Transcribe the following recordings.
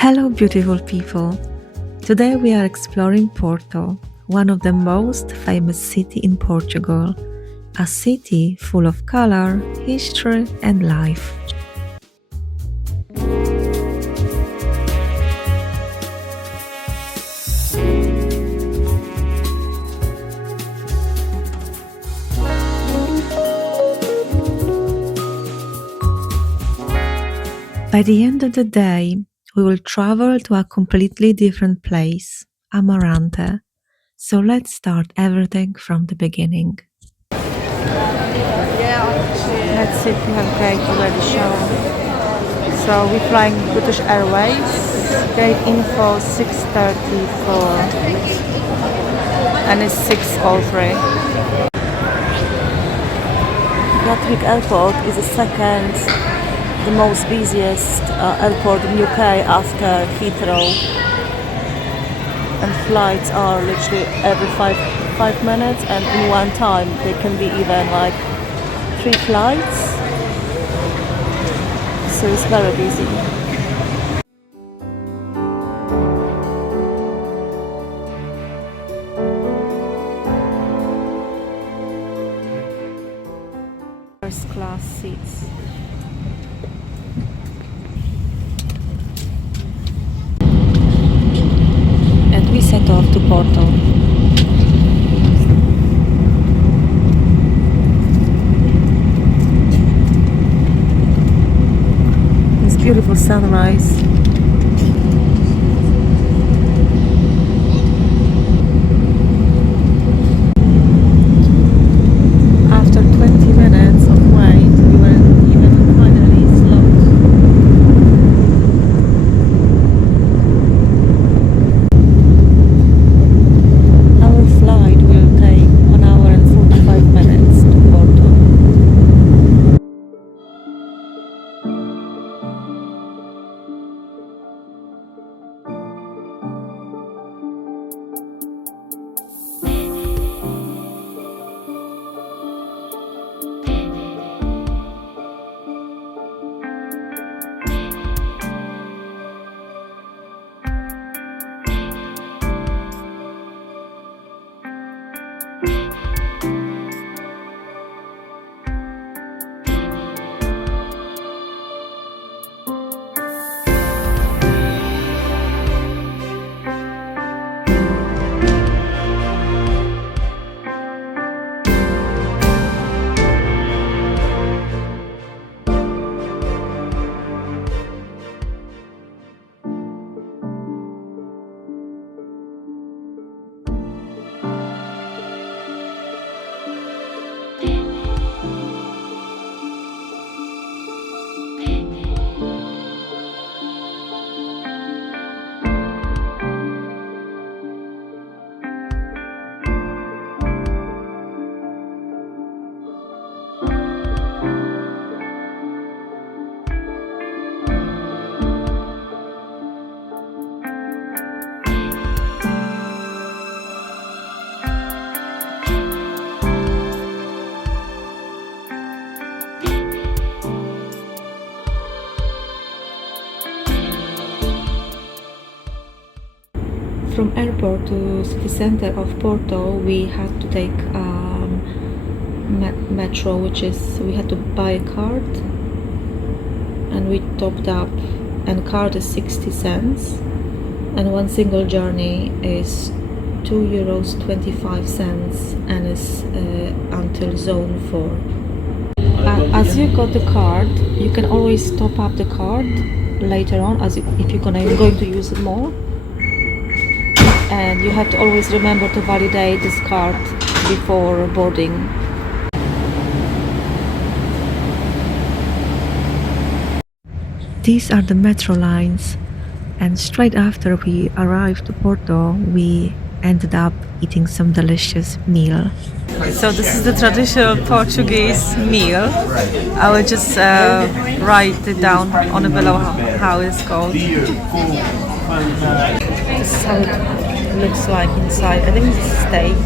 Hello, beautiful people. Today we are exploring Porto, one of the most famous cities in Portugal, a city full of color, history, and life. By the end of the day, we will travel to a completely different place, Amarante. So let's start everything from the beginning. Let's see if we have gate already shown. So we're flying British Airways. Gate info 6:34 and it's 6:03. Gatwick Airport is the most busiest airport in UK after Heathrow, and flights are literally every five minutes, and in one time there can be even like 3 flights, so it's very busy. First class seats. And we set off to Porto. This beautiful sunrise. After 20 minutes of wait, we were even finally slowed. Our flight will take 1 hour and 45 minutes to Porto. From airport to city center of Porto, we had to take metro, which is we had to buy a card, and we topped up, and card is 60 cents, and one single journey is €2.25, and is until zone 4. As you got the card, you can always top up the card later on, if you're going to use it more. And you have to always remember to validate this card before boarding. These are the metro lines, and straight after we arrived to Porto, we ended up eating some delicious meal. So this is the traditional Portuguese meal. I will just write it down on the below how it's called. This is how it looks like inside. I think it's steak.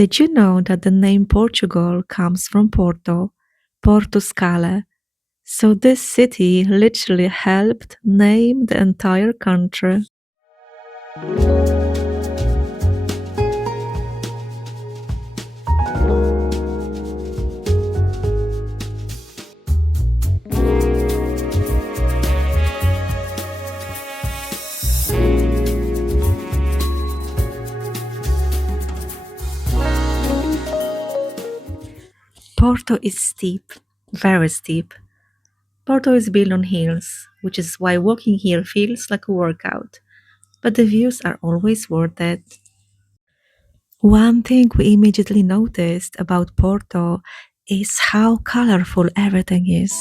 Did you know that the name Portugal comes from Porto, Porto. So this city literally helped name the entire country. Porto is steep, very steep. Porto is built on hills, which is why walking here feels like a workout. But the views are always worth it. One thing we immediately noticed about Porto is how colorful everything is.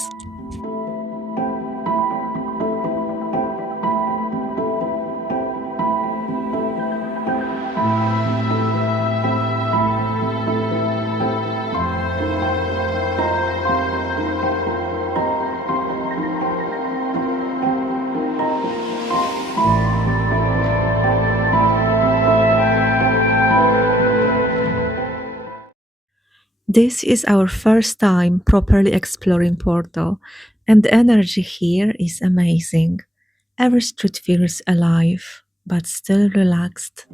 This is our first time properly exploring Porto, and the energy here is amazing. Every street feels alive, but still relaxed.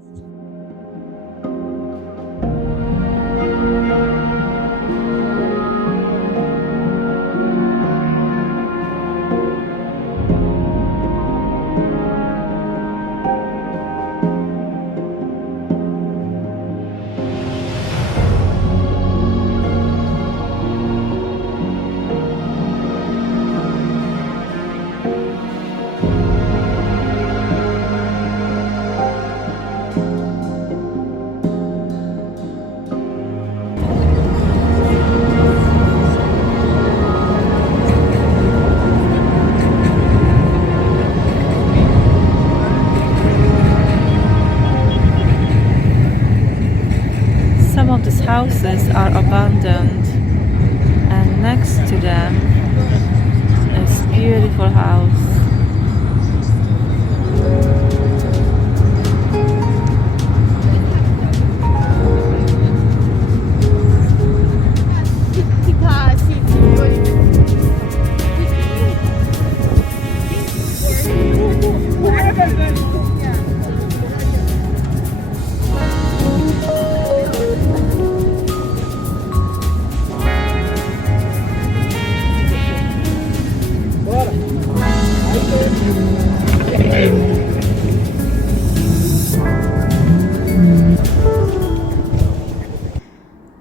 Some of these houses are abandoned, and next to them is beautiful house.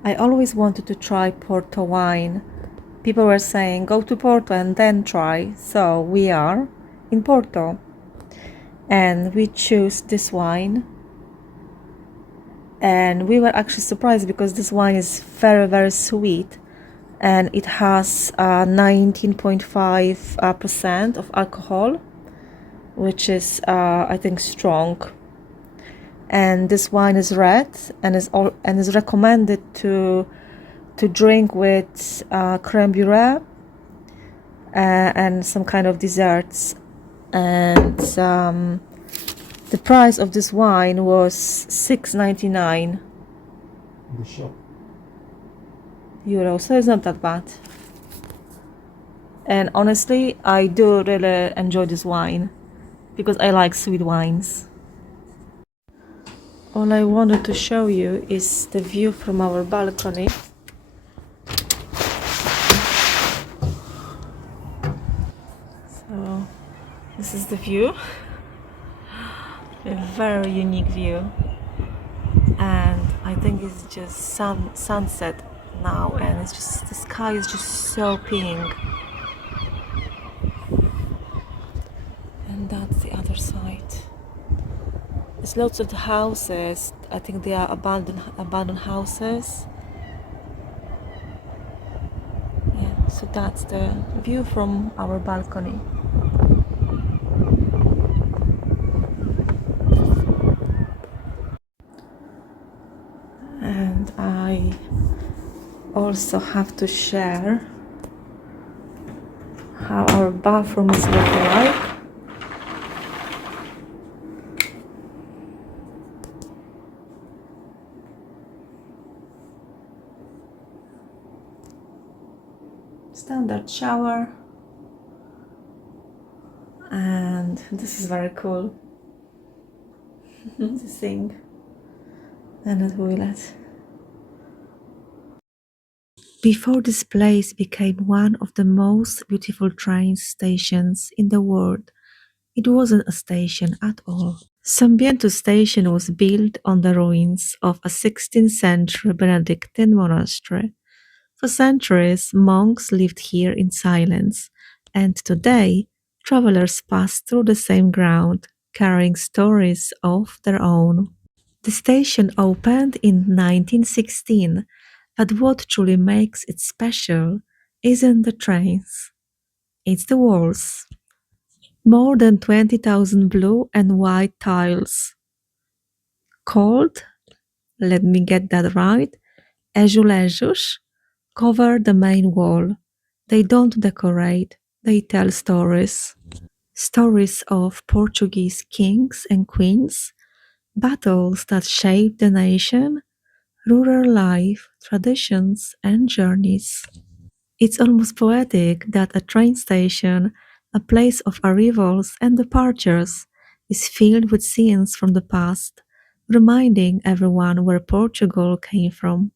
I always wanted to try Porto wine. People were saying, go to Porto and then try. So we are in Porto. And we choose this wine. And we were actually surprised because this wine is very, very sweet. And it has 19.5% of alcohol, which is, I think, strong. And this wine is red and is recommended to drink with creme brulee and some kind of desserts. And the price of this wine was €6.99. The shop. So it's not that bad. And honestly, I do really enjoy this wine because I like sweet wines. All I wanted to show you is the view from our balcony. So this is the view. A very unique view. And I think it's just sunset now, and it's just, the sky is just so pink. And that's the other side. There's lots of houses. I think they are abandoned houses. Yeah, so that's the view from our balcony. And I also have to share how our bathroom is looking like. standard shower, and this is very cool. The sink and a toilet. Before this place became one of the most beautiful train stations in the world, it wasn't a station at all. Sambiento station was built on the ruins of a 16th century Benedictine monastery. For centuries, monks lived here in silence, and today, travelers pass through the same ground, carrying stories of their own. The station opened in 1916, but what truly makes it special isn't the trains, it's the walls. More than 20,000 blue and white tiles, called, let me get that right, azulejos, cover the main wall. They don't decorate, they tell stories. Stories of Portuguese kings and queens, battles that shaped the nation, rural life, traditions, and journeys. It's almost poetic that a train station, a place of arrivals and departures, is filled with scenes from the past, reminding everyone where Portugal came from.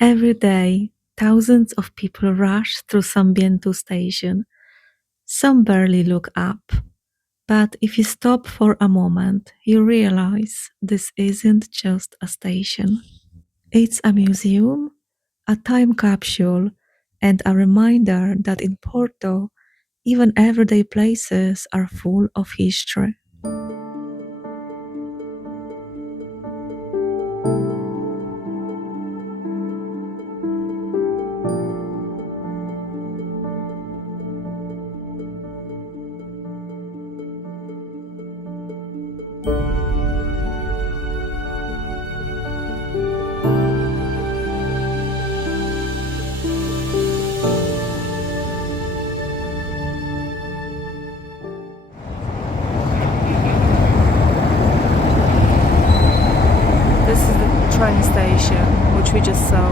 Every day, thousands of people rush through Sambiento station. Some barely look up. But if you stop for a moment, you realize this isn't just a station. It's a museum, a time capsule, and a reminder that in Porto, even everyday places are full of history. This is the train station, which we just saw.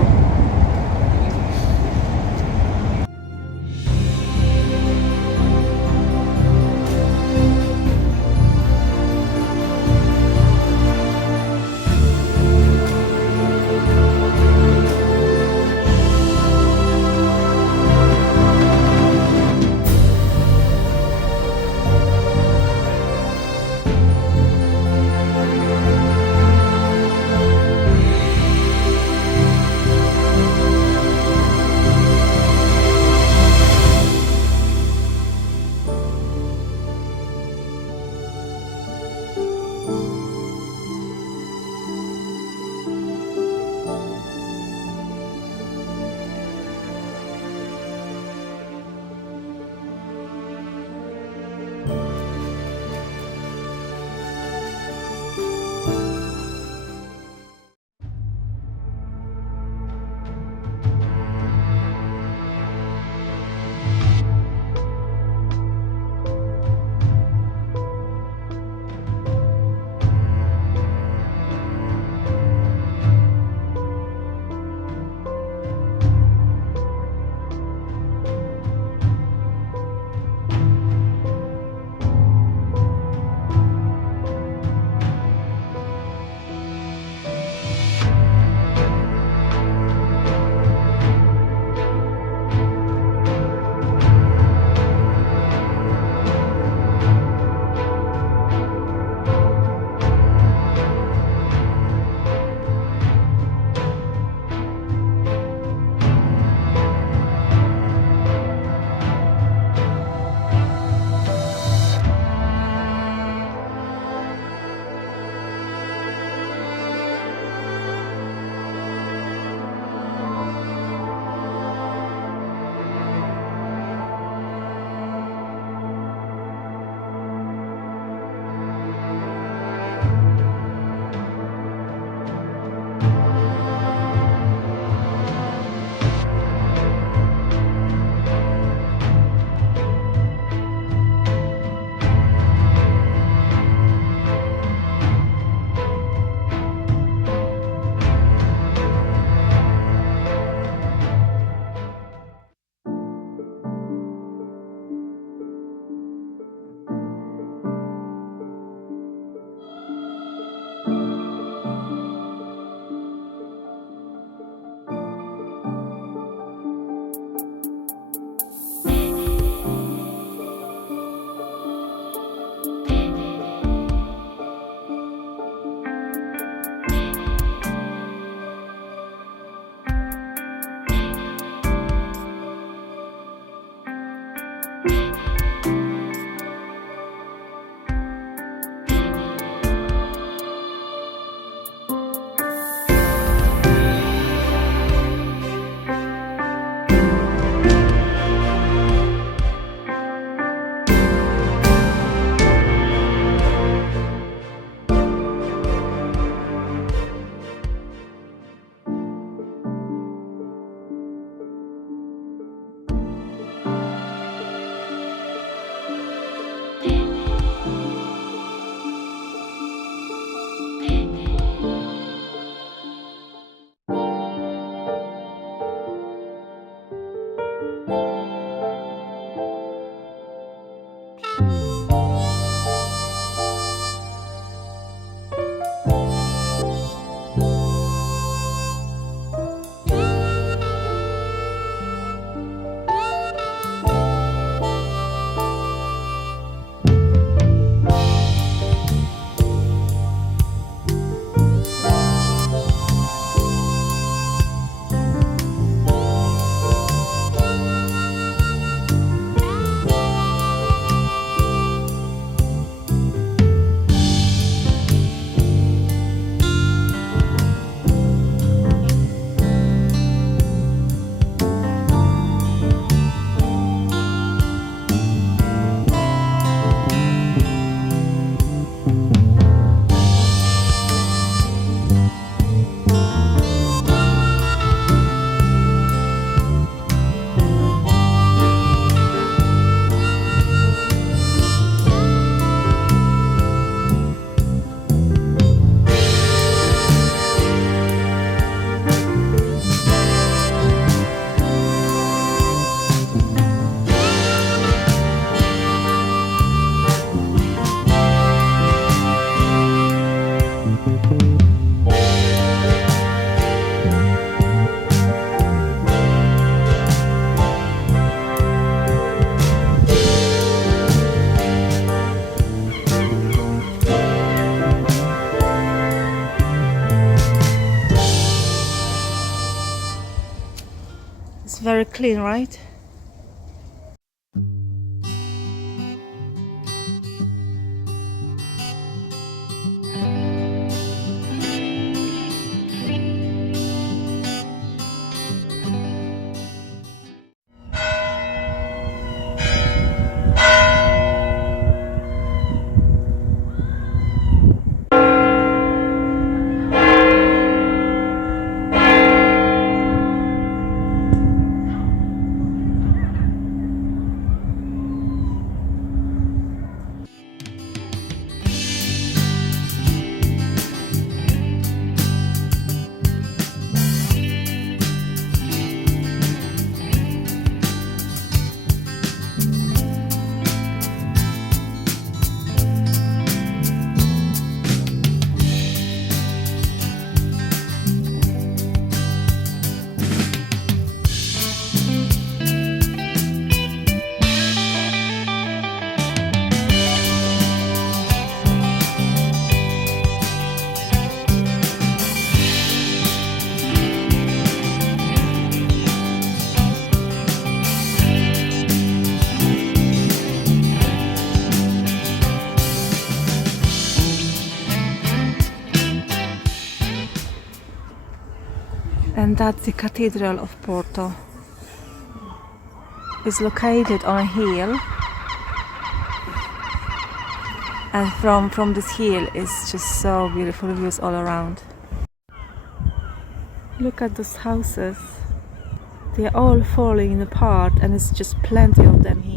It's very clean, right? And that's the Cathedral of Porto. It's located on a hill, and from this hill it's just so beautiful views all around. Look at those houses. They are all falling apart, and it's just plenty of them here.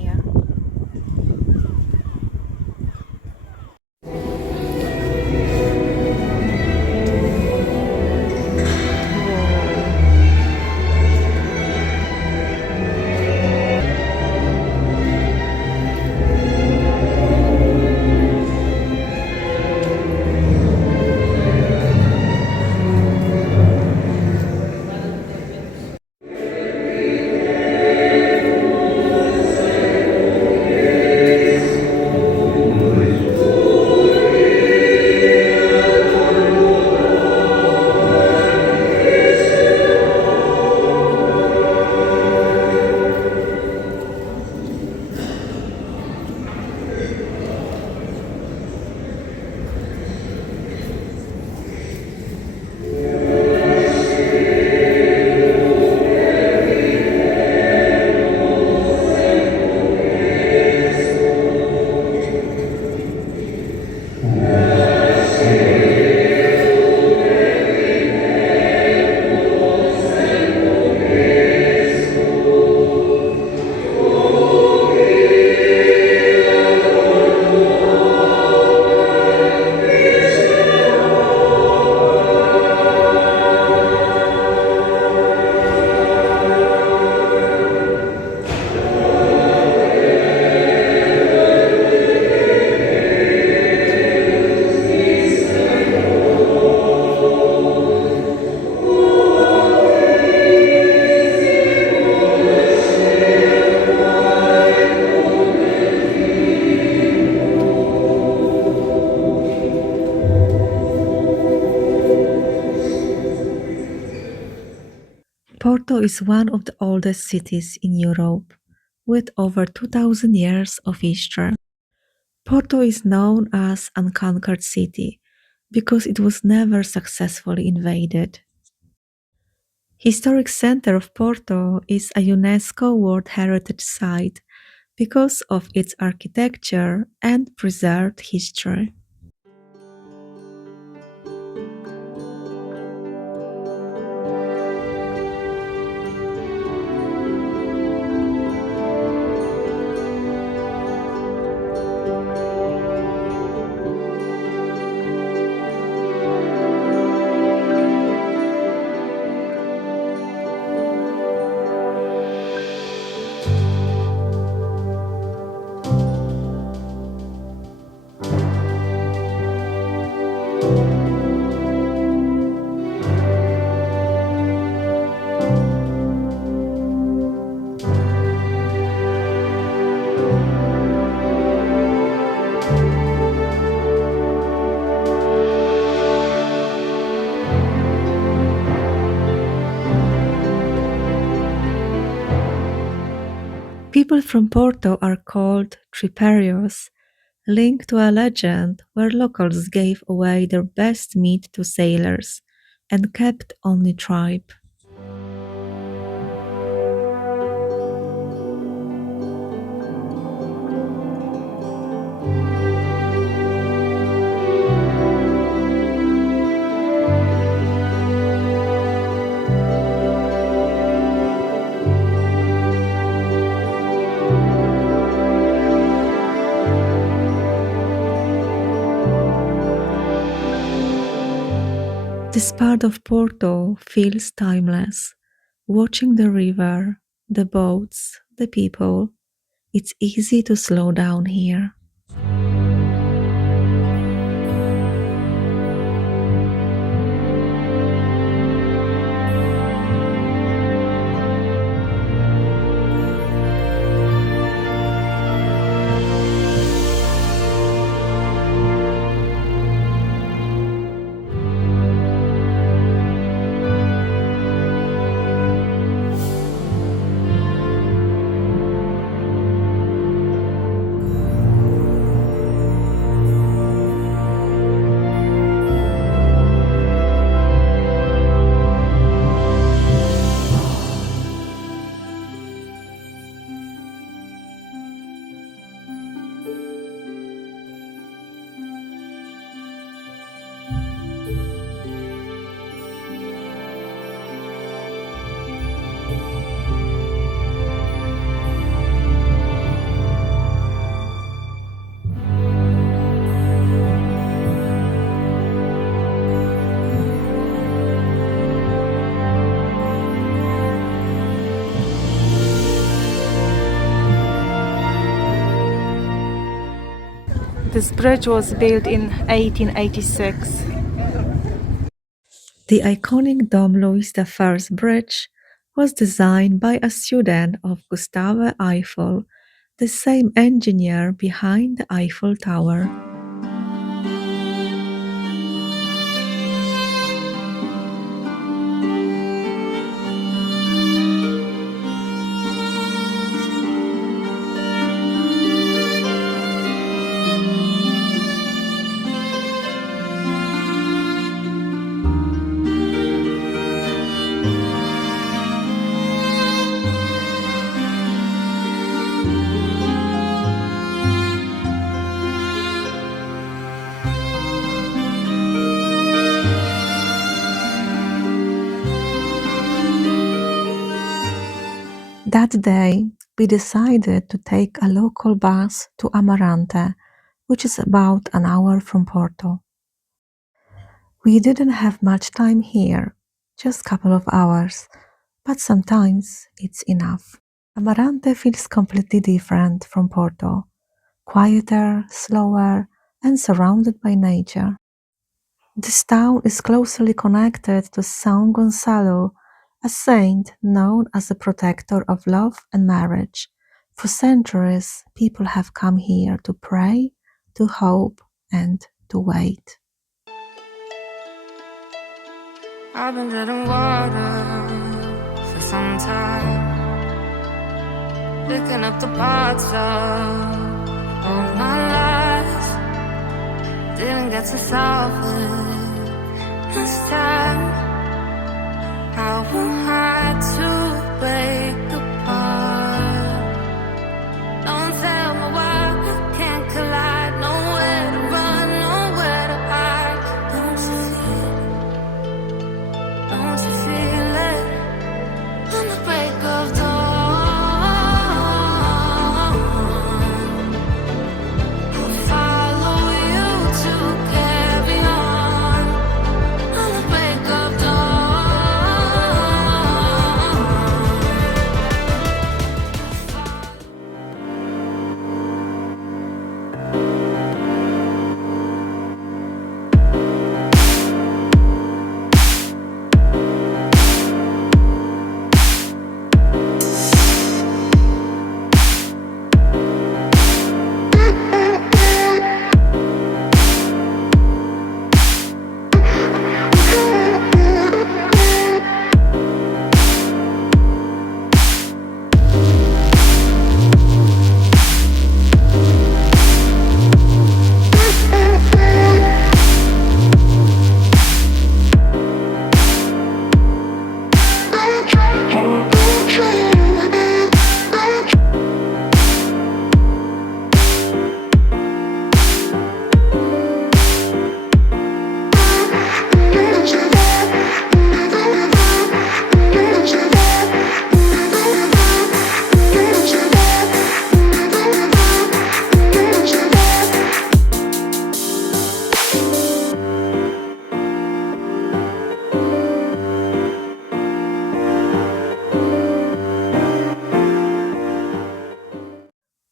Porto is one of the oldest cities in Europe, with over 2000 years of history. Porto is known as Unconquered City because it was never successfully invaded. Historic center of Porto is a UNESCO World Heritage Site because of its architecture and preserved history. People from Porto are called triparios, linked to a legend where locals gave away their best meat to sailors and kept only tripe. This part of Porto feels timeless. Watching the river, the boats, the people, it's easy to slow down here. This bridge was built in 1886. The iconic Dom Louis I bridge was designed by a student of Gustave Eiffel, the same engineer behind the Eiffel Tower. That day, we decided to take a local bus to Amarante, which is about an hour from Porto. We didn't have much time here, just a couple of hours, but sometimes it's enough. Amarante feels completely different from Porto, quieter, slower, and surrounded by nature. This town is closely connected to São Gonçalo, a saint known as the protector of love and marriage. For centuries, people have come here to pray, to hope, and to wait. I've been treading water for some time, picking up the parts of all my life. Didn't get to solve it this time. How am I to break apart? Don't tell me why we can't collide. Nowhere to run, nowhere to hide. Don't you feel? Don't you feel it? On the break of dawn, I'll follow you to carry on. On the break of dawn,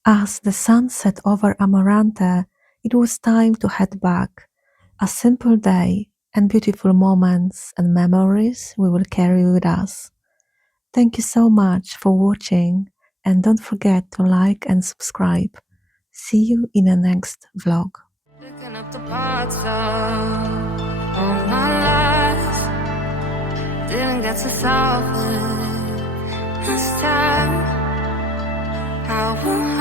As the sun set over Amarante, it was time to head back. A simple day and beautiful moments and memories we will carry with us. Thank you so much for watching and don't forget to like and subscribe. See you in the next vlog. Picking up the parts of all my lies. Didn't get to solve it this time. I will